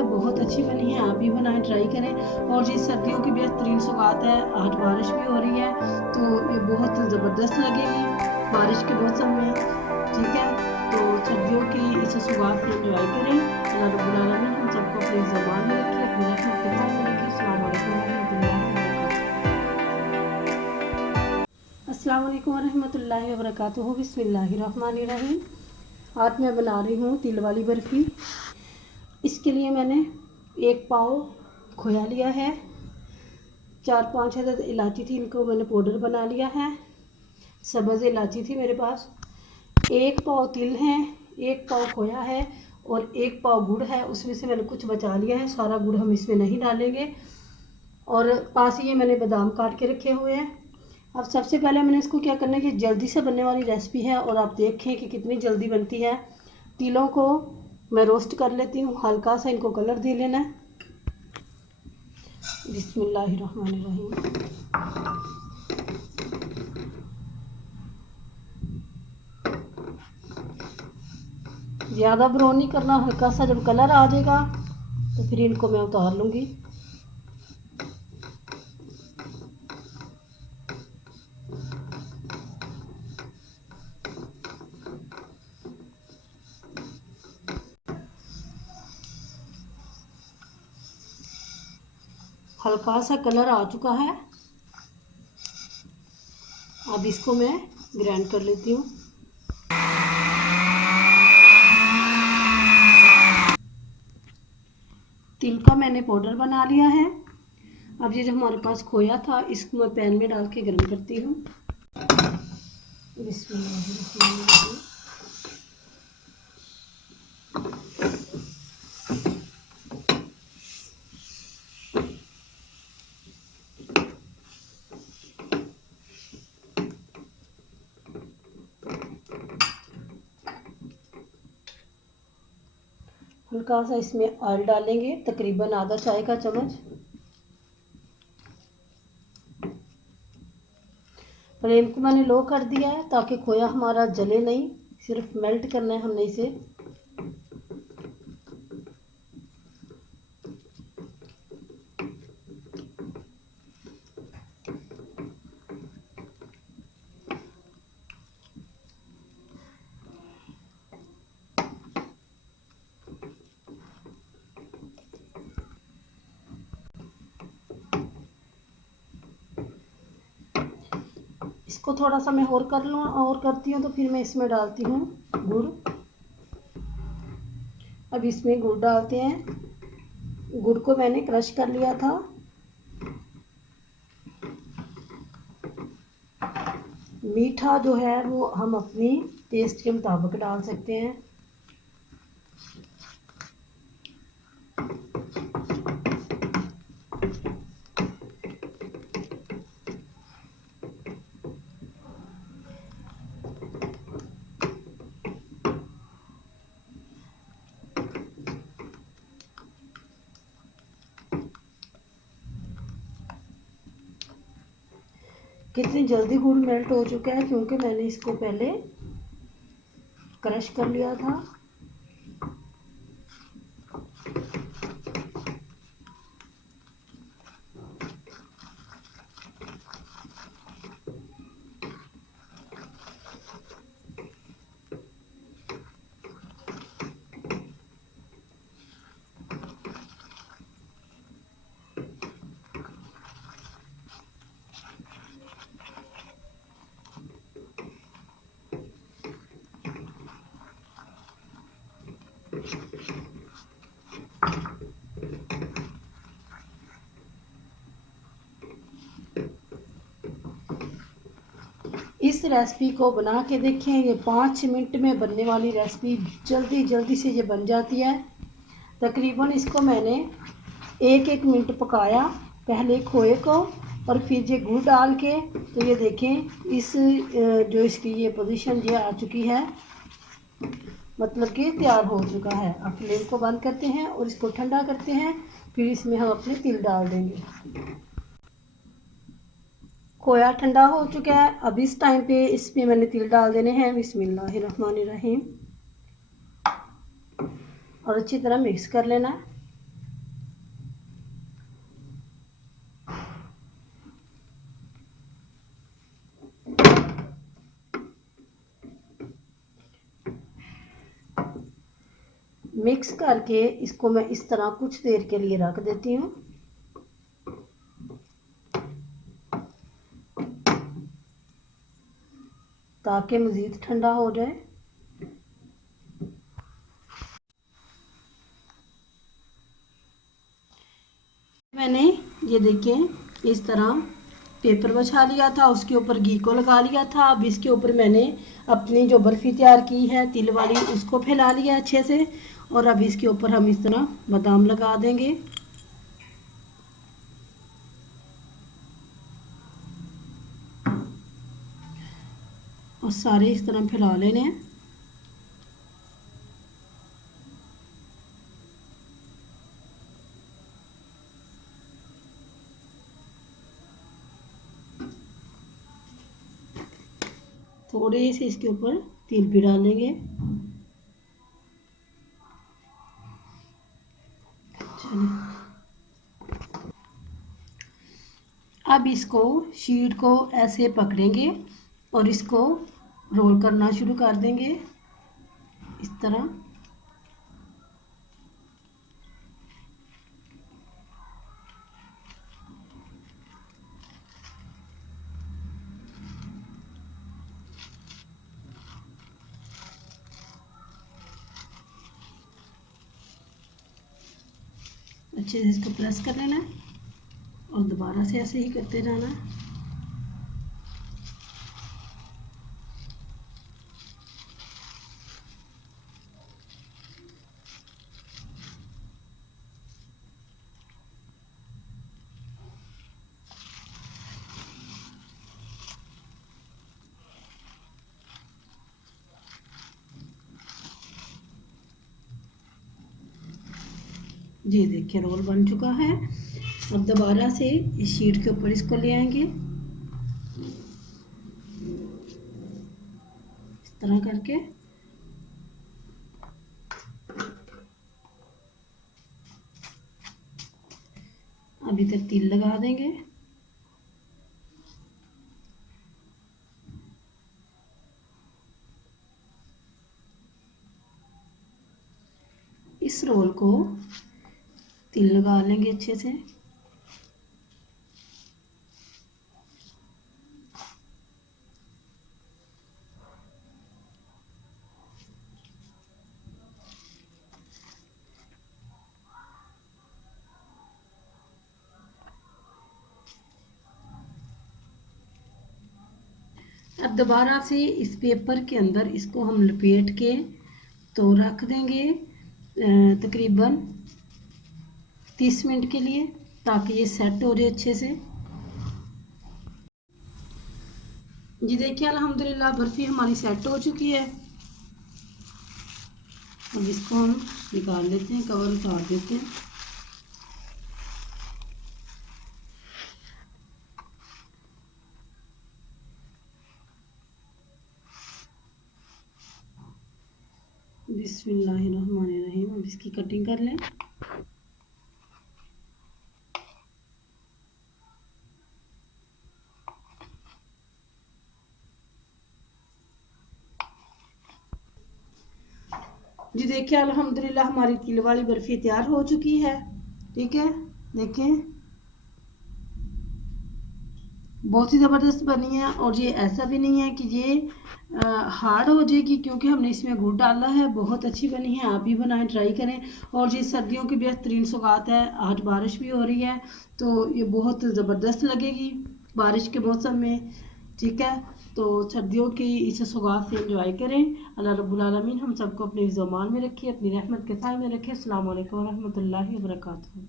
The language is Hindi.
है, बहुत अच्छी बनी है। आप भी बनाएं, ट्राई करें। और ये सर्दियों की बेहतरीन सौगात है। आज बारिश भी हो रही है तो ये बहुत ज़बरदस्त लगेगी बारिश के मौसम में। ठीक है, तो सर्दियों की इस सौगात को एंजॉय करें। अल्लाह रब्बुल आलमीन हम सबको अपनी ज़बान में रखे, अपनी रहमत के पास में रखे। अस्सलाम वालेकुम रहमतुल्लाहि व बरकातुहू। अस्सलाम वालेकुम रहमतुल्लाहि व बरकातुहू। बिस्मिल्लाहिर्रहमानिर्रहीम। आज मैं बना रही हूँ तिल वाली बर्फ़ी। इसके लिए मैंने 1 पाव खोया लिया है, 4-5 अदद इलायची थी, इनको मैंने पाउडर बना लिया है। सब्ज़ इलायची थी मेरे पास। 1 पाव तिल है, 1 पाव खोया है और 1 पाव गुड़ है। उसमें से मैंने कुछ बचा लिया है, सारा गुड़ हम इसमें नहीं डालेंगे। और पास ये मैंने बादाम काट के रखे हुए हैं। अब सबसे पहले मैंने इसको क्या करना है कि जल्दी से बनने वाली रेसिपी है और आप देखें कि कितनी जल्दी बनती है। तिलों को मैं रोस्ट कर लेती हूँ, हल्का सा इनको कलर दे लेना है। बिस्मिल्लाहिर्रहमानिर्रहीम। ज़्यादा ब्राउन नहीं करना, हल्का सा जब कलर आ जाएगा तो फिर इनको मैं उतार लूँगी। हल्का सा कलर आ चुका है, अब इसको मैं ग्राइंड कर लेती हूँ। तिल का मैंने पाउडर बना लिया है। अब ये जो हमारे पास खोया था इसको मैं पैन में डाल के गर्म करती हूँ। बिस्मिल्लाहिर्रहमानिर्रहीम। हल्का सा इसमें ऑयल डालेंगे, तकरीबन आधा चाय का चम्मच। फ्लेम को मैंने लो कर दिया है ताकि खोया हमारा जले नहीं, सिर्फ मेल्ट करना है हमने इसे। इसको थोड़ा सा मैं और कर लूँ और करती हूँ तो फिर मैं इसमें डालती हूँ गुड़। अब इसमें गुड़ डालते हैं। गुड़ को मैंने क्रश कर लिया था। मीठा जो है वो हम अपनी टेस्ट के मुताबिक डाल सकते हैं। कितनी जल्दी गुड़ मेल्ट हो चुका है क्योंकि मैंने इसको पहले क्रश कर लिया था। इस रेसिपी को बना के देखें, ये 5 मिनट में बनने वाली रेसिपी, जल्दी जल्दी से ये बन जाती है। तकरीबन इसको मैंने 1-1 मिनट पकाया, पहले खोए को और फिर ये गुड़ डाल के। तो ये देखें इस जो इसकी ये पोजीशन ये आ चुकी है, मतलब कि तैयार हो चुका है। अब फ्लेम को बंद करते हैं और इसको ठंडा करते हैं, फिर इसमें हम अपने तिल डाल देंगे। खोया ठंडा हो चुका है, अब इस टाइम पे इसमें मैंने तिल डाल देने हैं। बिस्मिल्लाहिर्रहमानिर्रहीम। और अच्छी तरह मिक्स कर लेना है। मिक्स करके इसको मैं इस तरह कुछ देर के लिए रख देती हूँ। ताकि मज़ीद ठंडा हो जाए। मैंने ये देखिए इस तरह पेपर बिछा लिया था, उसके ऊपर घी को लगा लिया था। अब इसके ऊपर मैंने अपनी जो बर्फ़ी तैयार की है तिल वाली, उसको फैला लिया अच्छे से। और अब इसके ऊपर हम इस तरह बादाम लगा देंगे। और सारे इस तरह फैला लेने हैं। थोड़े से इसके ऊपर तिल भी डालेंगे। अब इसको शीट को ऐसे पकड़ेंगे और इसको रोल करना शुरू कर देंगे इस तरह। अच्छे से इसको प्रेस कर लेना है और दोबारा से ऐसे ही करते जाना है। ये देखिए रोल बन चुका है। अब दोबारा से इस शीट के ऊपर इसको ले आएंगे इस तरह करके। अभी तक तिल लगा देंगे। इस रोल को तिल लगा लेंगे अच्छे से। अब दोबारा से इस पेपर के अंदर इसको हम लपेट के तो रख देंगे तकरीबन 30 मिनट के लिए, ताकि ये सेट हो जाए अच्छे से। जी देखिए अल्हम्दुलिल्लाह बर्फ़ी हमारी सेट हो चुकी है। अब इसको हम निकाल लेते हैं, कवर उतार देते हैं। बिस्मिल्लाहिर्रहमानिर्रहीम। अब इसकी कटिंग कर लें। जी देखिए अल्हम्दुलिल्लाह हमारी तिल वाली बर्फ़ी तैयार हो चुकी है। ठीक है, देखें बहुत ही ज़बरदस्त बनी है। और ये ऐसा भी नहीं है कि ये हार्ड हो जाएगी, क्योंकि हमने इसमें गुड़ डाला है। बहुत अच्छी बनी है, आप भी बनाएं, ट्राई करें। और ये सर्दियों की बेहतरीन सौगात है। आज बारिश भी हो रही है तो ये बहुत ज़बरदस्त लगेगी बारिश के मौसम में। ठीक है, तो सर्दियों की इस सौगात से एंजॉय करें। अल्लाह रब्बुल आलमीन हम सबको अपने ज़मान में रखे, अपनी रहमत के साए में रखे। अस्सलाम वालेकुम रहमतुल्लाहि व बरकातहू।